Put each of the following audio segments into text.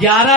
11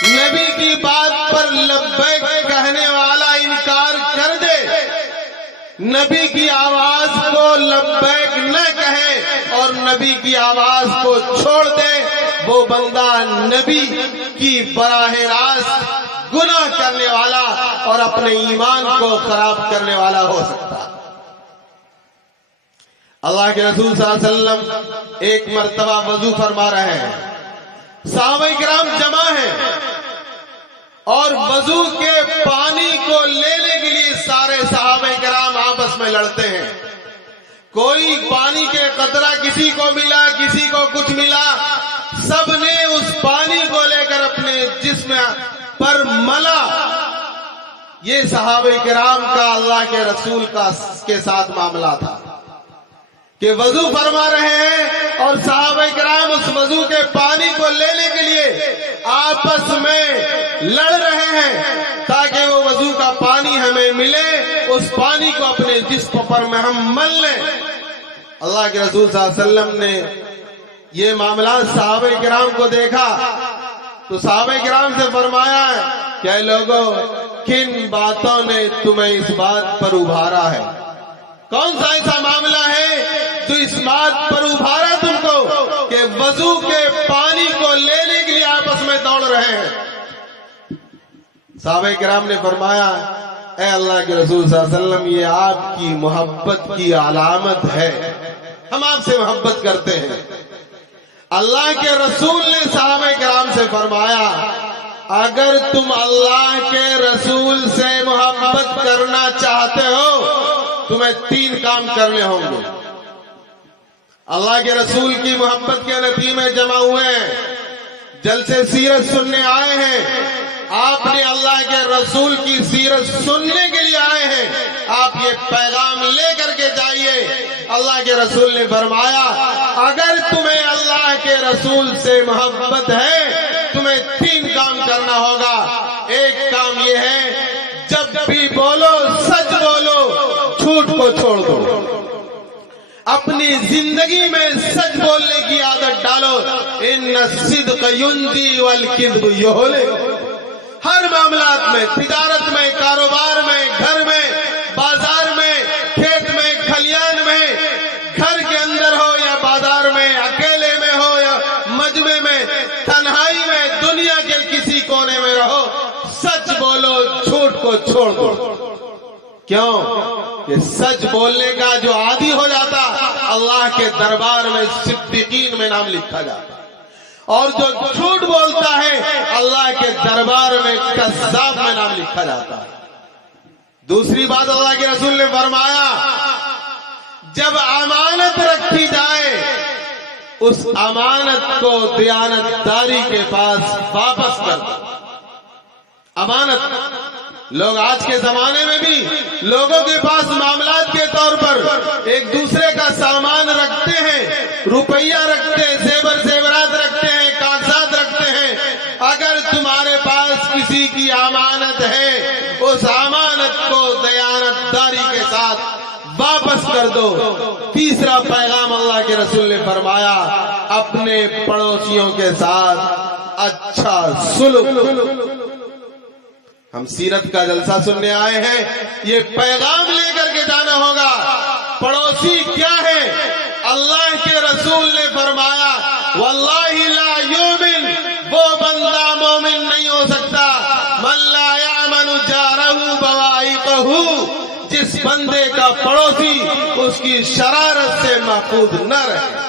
نبی کی بات پر لبیک کہنے والا انکار کر دے، نبی کی آواز کو لبیک نہ کہے اور نبی کی آواز کو چھوڑ دے، وہ بندہ نبی کی براہ راست گناہ کرنے والا اور اپنے ایمان کو خراب کرنے والا ہو سکتا۔ اللہ کے رسول صلی اللہ علیہ وسلم ایک مرتبہ وضو فرما رہے ہیں، صحابہ کرام جمع ہیں اور وضو کے پانی کو لینے کے لیے سارے صحابہ کرام آپس میں لڑتے ہیں۔ کوئی پانی کے قطرہ کسی کو ملا، کسی کو کچھ ملا، سب نے اس پانی کو لے کر اپنے جسم پر ملا۔ یہ صحابہ کرام کا اللہ کے رسول کے ساتھ معاملہ تھا کہ وضو فرما رہے ہیں اور صحابہ کرام اس وضو کے پانی کو لینے کے لیے آپس میں لڑ رہے ہیں تاکہ وہ وضو کا پانی ہمیں ملے، اس پانی کو اپنے جسم پر میں ہم مل لیں۔ اللہ کے رسول صلی اللہ علیہ وسلم نے یہ معاملات صحابہ کرام کو دیکھا تو صحابہ کرام سے فرمایا کہ اے لوگوں، کن باتوں نے تمہیں اس بات پر ابھارا ہے؟ کون سا ایسا معاملہ ہے جو اس بات پر ابھارا تم کو کہ وضو کے پانی کو لینے کے لیے آپس میں دوڑ رہے ہیں؟ صحابہ کرام نے فرمایا اے اللہ کے رسول صلی اللہ علیہ وسلم، یہ آپ کی محبت کی علامت ہے، ہم آپ سے محبت کرتے ہیں۔ اللہ کے رسول نے صحابہ کرام سے فرمایا اگر تم اللہ کے رسول سے محبت کرنا چاہتے ہو تمہیں 3 کام کرنے ہوں گے۔ اللہ کے رسول کی محبت کے نتیجے میں جمع ہوئے ہیں، جلسے سیرت سننے آئے ہیں، آپ نے اللہ کے رسول کی سیرت سننے کے لیے آئے ہیں، آپ یہ پیغام لے کر کے جائیے۔ اللہ کے رسول نے فرمایا اگر تمہیں اللہ کے رسول سے محبت ہے تمہیں 3 کام کرنا ہوگا۔ ایک کام یہ ہے جب بھی بولو سچ بولو، جھوٹ کو چھوڑ دو، اپنی زندگی میں سچ بولنے کی عادت ڈالو۔ ان الصدق ينجي والكذب يهلك۔ ہر معاملات میں، تجارت میں، کاروبار میں، گھر میں، بازار میں، کھیت میں، کھلیان میں، گھر کے اندر ہو یا بازار میں، اکیلے میں ہو یا مجمع میں، تنہائی میں، دنیا کے کسی کونے میں رہو، سچ بولو، جھوٹ کو چھوڑ دو۔ کیوں کہ سچ بولنے کا جو عادی ہو جاتا اللہ کے دربار میں صدیقین میں نام لکھا جاتا، اور جو جھوٹ بولتا ہے اللہ کے دربار میں کذاب میں نام لکھا جاتا ہے۔ دوسری بات اللہ کے رسول نے فرمایا جب امانت رکھی جائے اس امانت کو دیانتداری کے پاس واپس کر دو۔ امانت، لوگ آج کے زمانے میں بھی لوگوں کے پاس معاملات کے طور پر ایک دوسرے کا سامان رکھتے ہیں، روپیہ رکھتے ہیں، زیورات رکھتے ہیں، کاغذات رکھتے ہیں۔ اگر تمہارے پاس کسی کی امانت ہے اس امانت کو دیانتداری کے ساتھ واپس کر دو۔ تیسرا پیغام اللہ کے رسول نے فرمایا اپنے پڑوسیوں کے ساتھ اچھا سلوک۔ ہم سیرت کا جلسہ سننے آئے ہیں، یہ پیغام لے کر کے جانا ہوگا۔ پڑوسی کیا ہے؟ اللہ کے رسول نے فرمایا واللہ لا یؤمن، وہ بندہ مومن نہیں ہو سکتا من لا یامن جارہ بوائقہ، جس بندے کا پڑوسی اس کی شرارت سے محفوظ نہ رہے۔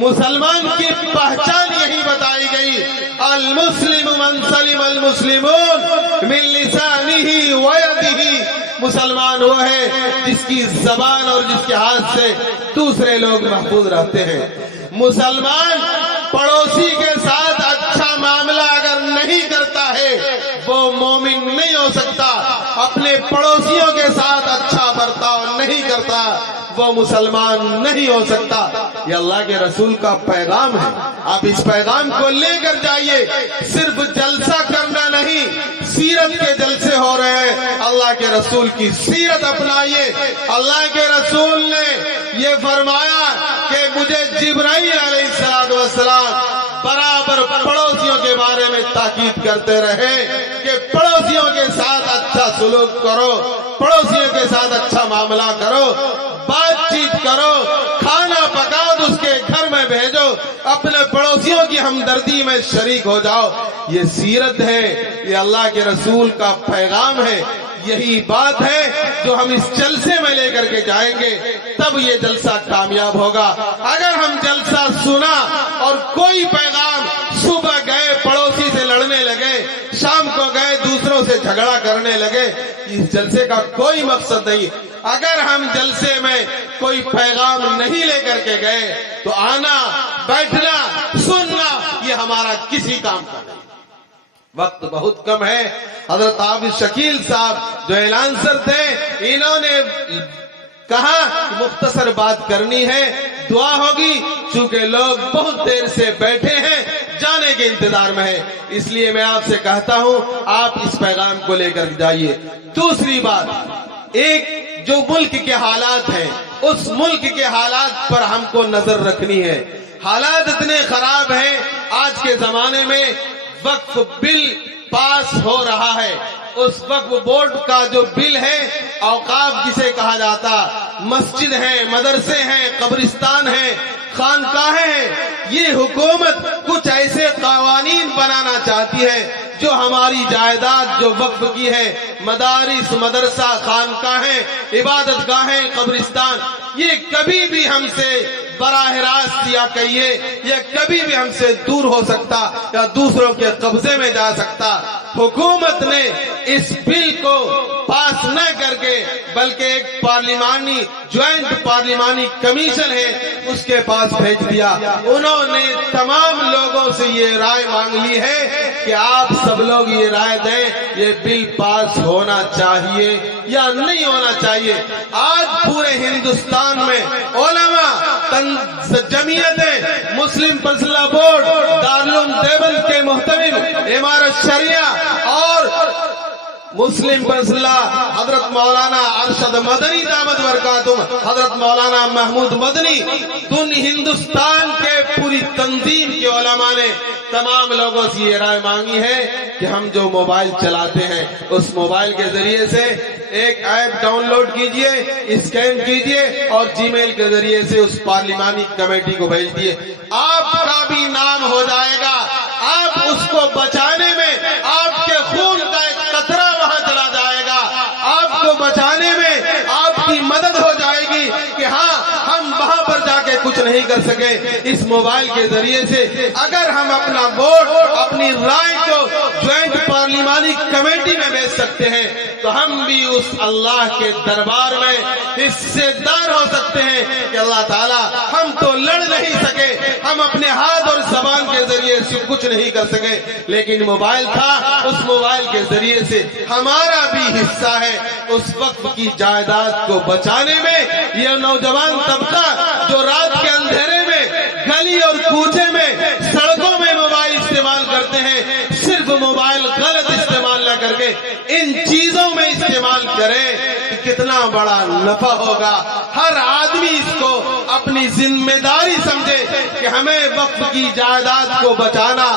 مسلمان کی پہچان یہی بتائی گئی المسلم من سلم المسلمون من لسانہ ویدہ، مسلمان وہ ہے جس کی زبان اور جس کے ہاتھ سے دوسرے لوگ محفوظ رہتے ہیں۔ مسلمان پڑوسی کے ساتھ اچھا معاملہ اگر نہیں کرتا ہے وہ مومن نہیں ہو سکتا، اپنے پڑوسیوں کے ساتھ اچھا برتاؤ نہیں کرتا وہ مسلمان نہیں ہو سکتا۔ یہ اللہ کے رسول کا پیغام ہے، آپ اس پیغام کو لے کر جائیے۔ صرف جلسہ کرنا نہیں، سیرت کے جلسے ہو رہے ہیں، اللہ کے رسول کی سیرت اپنائیے۔ اللہ کے رسول نے یہ فرمایا کہ مجھے جبرائیل علیہ السلام برابر پڑوسیوں کے بارے میں تاکید کرتے رہے کہ پڑوسیوں کے ساتھ اچھا سلوک کرو، پڑوسیوں کے ساتھ اچھا معاملہ کرو، بات چیت کرو، کھانا پکاؤ تو اس کے گھر میں بھیجو، اپنے پڑوسیوں کی ہمدردی میں شریک ہو جاؤ۔ یہ سیرت ہے، یہ اللہ کے رسول کا پیغام ہے، یہی بات ہے جو ہم اس جلسے میں لے کر کے جائیں گے، تب یہ جلسہ کامیاب ہوگا۔ اگر ہم جلسہ سنا اور کوئی پیغام، صبح گئے پڑوسی سے لڑنے لگے، شام کو گئے دوسروں سے جھگڑا کرنے لگے، اس جلسے کا کوئی مقصد نہیں۔ اگر ہم جلسے میں کوئی پیغام نہیں لے کر کے گئے تو آنا، بیٹھنا، سننا یہ ہمارا کسی کام کا نہیں۔ وقت بہت کم ہے۔ حضرت حافظ شکیل صاحب جو اعلانسر تھے، انہوں نے کہا کہ مختصر بات کرنی ہے، دعا ہوگی، چونکہ لوگ بہت دیر سے بیٹھے ہیں، جانے کے انتظار میں ہے، اس لیے میں آپ سے کہتا ہوں آپ اس پیغام کو لے کر جائیے۔ دوسری بات، ایک جو ملک کے حالات ہیں، اس ملک کے حالات پر ہم کو نظر رکھنی ہے۔ حالات اتنے خراب ہیں، آج کے زمانے میں وقف بل پاس ہو رہا ہے، اس وقف بورڈ کا جو بل ہے، اوقاف جسے کہا جاتا، مسجد ہیں، مدرسے ہیں، قبرستان ہیں، خانقاہیں ہیں، یہ حکومت کچھ ایسے قوانین بنانا چاہتی ہے جو ہماری جائیداد جو وقف کی ہے، مدارس، مدرسہ، خانقاہیں، عبادت گاہیں، قبرستان، یہ کبھی بھی ہم سے براہ راست یا کہیے یہ کبھی بھی ہم سے دور ہو سکتا یا دوسروں کے قبضے میں جا سکتا۔ حکومت نے اس بل کو پاس نہ کر کے بلکہ ایک پارلیمانی جوائنٹ پارلیمانی کمیشن ہے اس کے پاس بھیج دیا۔ انہوں نے تمام لوگوں سے یہ رائے مانگ لی ہے کہ آپ سب لوگ یہ رائے دیں یہ بل پاس ہونا چاہیے یا نہیں ہونا چاہیے۔ آج پورے ہندوستان میں علماء، جمعیتیں، مسلم فیصلہ بورڈ، دارالعلوم دیوبند کے محتمم، امارت شریعہ اور مسلم فیصلہ حضرت مولانا ارشد مدنی دامت برکاتہم، حضرت مولانا محمود مدنی، ہندوستان کے پوری تنظیم کے علماء نے تمام لوگوں سے یہ رائے مانگی ہے کہ ہم جو موبائل چلاتے ہیں اس موبائل کے ذریعے سے ایک ایپ ڈاؤن لوڈ کیجئے، اسکین کیجئے اور جی میل کے ذریعے سے اس پارلیمانی کمیٹی کو بھیج دیے۔ آپ کا بھی نام ہو جائے گا، آپ اس کو بچانے میں آپ کے خون کا ایک قطرہ وہاں چلا جائے گا، آپ کو بچانے میں آپ کی مدد ہو جائے گی کہ ہاں ہم وہاں پر جا کے کچھ نہیں کر سکے۔ اس موبائل کے ذریعے سے اگر ہم اپنا ووٹ، اپنی رائے کو جوائنٹ پارلیمانی کمیٹی میں بھیج سکتے ہیں تو ہم بھی اس اللہ کے دربار میں حصے دار ہو سکتے ہیں کہ اللہ تعالیٰ ہم تو لڑ نہیں سکے، ہم اپنے ہاتھ اور زبان کے ذریعے سے کچھ نہیں کر سکے، لیکن موبائل تھا، اس موبائل کے ذریعے سے ہمارا بھی حصہ ہے اس وقت کی جائیداد کو بچانے میں۔ یہ نوجوان طبقہ جو رات کے اندھیرے میں گلی اور کوچے میں سڑکوں میں موبائل استعمال کرتے ہیں، صرف موبائل غلط استعمال نہ کر کے ان چیزوں میں استعمال کرے کہ کتنا بڑا نفع ہوگا۔ ہر آدمی اس کو اپنی ذمہ داری سمجھے کہ ہمیں وقف کی جائیداد کو بچانا۔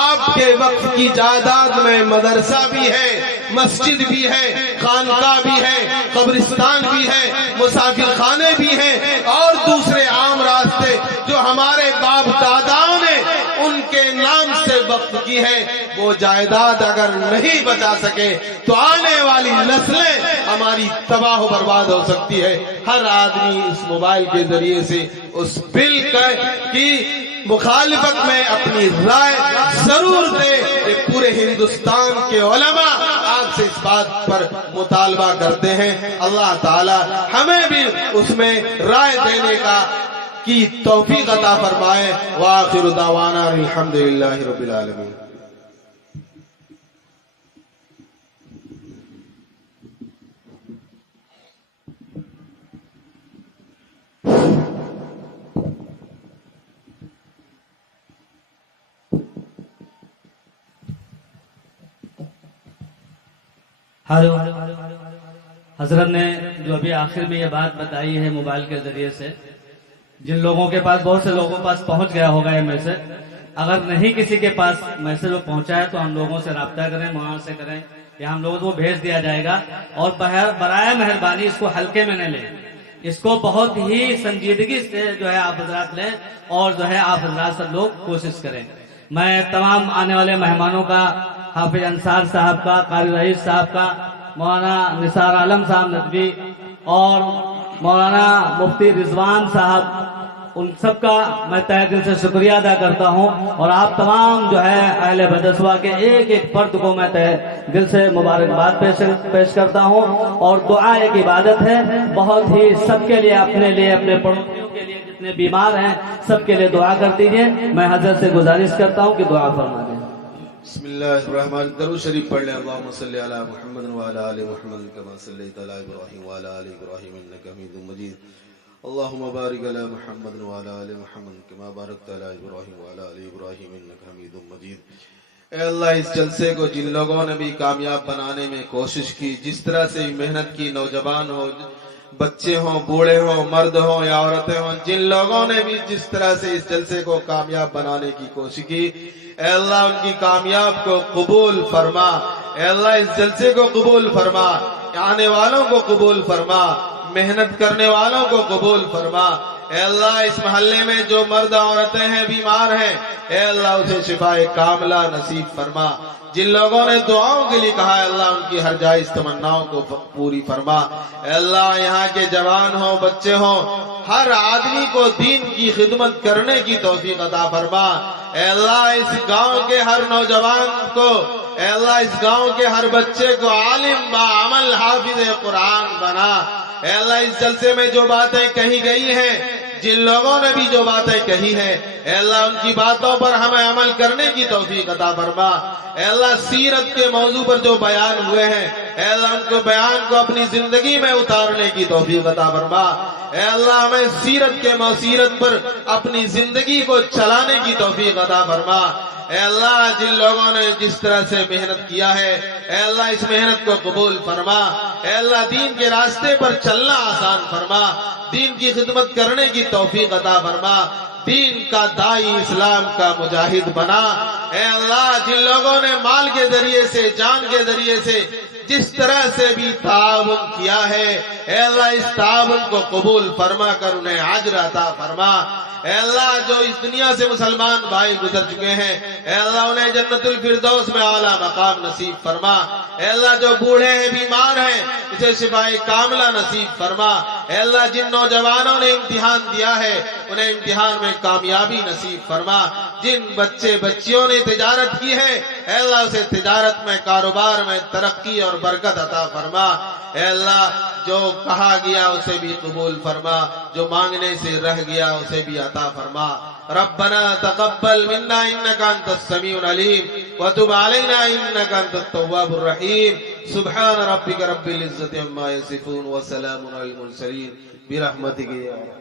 آپ کے وقف کی جائیداد میں مدرسہ بھی ہے، مسجد بھی ہے، خانقاہ بھی ہے، قبرستان بھی ہے، مسافر خانے بھی ہیں اور دوسرے عام راستے جو ہمارے باپ داداؤں نے ان کے نام سے وقف کی ہے، وہ جائیداد اگر نہیں بچا سکے تو آنے والی نسلیں ہماری تباہ و برباد ہو سکتی ہے۔ ہر آدمی اس موبائل کے ذریعے سے اس بل کی مخالفت میں اپنی رائے ضرور دے۔ کہ پورے ہندوستان کے علماء آپ سے اس بات پر مطالبہ کرتے ہیں، اللہ تعالی ہمیں بھی اس میں رائے دینے کی توفیق عطا فرمائے۔ وآخر دعوانا الحمدللہ رب العالمین۔ حضرت نے جو ابھی آخر میں یہ بات بتائی ہے موبائل کے ذریعے سے جن لوگوں کے پاس، بہت سے لوگوں کے پاس پہنچ گیا ہوگا یہ میسج، اگر نہیں کسی کے پاس میسج پہنچا ہے تو ہم لوگوں سے رابطہ کریں، وہاں سے کریں، یا ہم لوگوں کو بھیج دیا جائے گا. اور برائے مہربانی اس کو ہلکے میں نہ لیں، اس کو بہت ہی سنجیدگی سے جو ہے آپ حضرات لیں، اور جو ہے آپ حضرات سب لوگ کوشش کریں. میں تمام آنے والے مہمانوں کا، حافظ انصار صاحب کا، قاری رئیس صاحب کا، مولانا نثار عالم صاحب ندوی اور مولانا مفتی رضوان صاحب، ان سب کا میں تہہ دل سے شکریہ ادا کرتا ہوں. اور آپ تمام جو ہے اہل بدسوا کے ایک ایک فرد کو میں تہہ دل سے مبارکباد پیش کرتا ہوں. اور دعا ایک عبادت ہے، بہت ہی سب کے لیے، اپنے لیے، اپنے پڑوسیوں کے لیے، جتنے بیمار ہیں سب کے لیے دعا کر دیجیے. میں حضرت سے گزارش کرتا ہوں کہ دعا فرما دیں. بسم اللہ الرحمن درود شریف پڑھ لیں. اللہم صلی علی محمد وعلی آل محمد کما صلیت علی ابراہیم وعلی آل ابراہیم انک حمید مجید. اللہم بارک علی محمد وعلی آل محمد کما بارکت علی ابراہیم وعلی آل ابراہیم انک حمید مجید. اے اللہ، اس جلسے کو جن لوگوں نے بھی کامیاب بنانے میں کوشش کی، جس طرح سے محنت کی، نوجوان ہو، بچے ہوں، بوڑھے ہوں، مرد ہوں یا عورتیں ہوں، جن لوگوں نے بھی جس طرح سے اس جلسے کو کامیاب بنانے کی کوشش کی، اے اللہ ان کی کامیاب کو قبول فرما. اے اللہ اس جلسے کو قبول فرما، آنے والوں کو قبول فرما، محنت کرنے والوں کو قبول فرما. اے اللہ اس محلے میں جو مرد عورتیں ہیں، بیمار ہیں، اے اللہ اسے شفاء کاملہ نصیب فرما. جن لوگوں نے دعاؤں کے لیے کہا ہے، اللہ ان کی ہر جائز تمناؤں کو پوری فرما. اے اللہ یہاں کے جوان ہوں، بچے ہوں، ہر آدمی کو دین کی خدمت کرنے کی توفیق عطا فرما. اے اللہ اس گاؤں کے ہر نوجوان کو، اے اللہ اس گاؤں کے ہر بچے کو عالم با عمل حافظ قرآن بنا. اے اللہ اس جلسے میں جو باتیں کہی گئی ہیں، جن لوگوں نے بھی جو باتیں کہی ہیں، اے اللہ ان کی باتوں پر ہمیں عمل کرنے کی توفیق عطا فرما. اے اللہ سیرت کے موضوع پر جو بیان ہوئے ہیں، اے اللہ ان کو بیان کو اپنی زندگی میں اتارنے کی توفیق عطا فرما. اے اللہ ہمیں سیرت کے سیرت پر اپنی زندگی کو چلانے کی توفیق عطا فرما. اے اللہ جن لوگوں نے جس طرح سے محنت کیا ہے، اے اللہ اس محنت کو قبول فرما. اے اللہ دین کے راستے پر چلنا آسان فرما، دین کی خدمت کرنے کی توفیق عطا فرما، دین کا داعی، اسلام کا مجاہد بنا. اے اللہ جن لوگوں نے مال کے ذریعے سے، جان کے ذریعے سے جس طرح سے بھی تعاون کیا ہے، اے اللہ اس تعاون کو قبول فرما کر انہیں اجر عطا فرما. اے اللہ جو اس دنیا سے مسلمان بھائی گزر چکے ہیں، اے اللہ انہیں جنت الفردوس میں اعلیٰ مقام نصیب فرما. اے اللہ جو بوڑھے ہیں، بیمار ہیں، اسے شفاء کاملہ نصیب فرما. اے اللہ جن نوجوانوں نے امتحان دیا ہے، انہیں امتحان میں کامیابی نصیب فرما. جن بچے بچیوں نے تجارت کی ہے، اے اللہ اسے تجارت میں، کاروبار میں ترقی اور برکت عطا فرما. اے اللہ جو کہا گیا اسے بھی قبول فرما، جو مانگنے سے رہ گیا اسے بھی عطا فرما. ربنا تقبل منا انك انت السميع العليم وتب علينا انك انت التواب الرحيم. سبحان ربك رب العزة عما يصفون وسلام على المرسلين برحمتك يا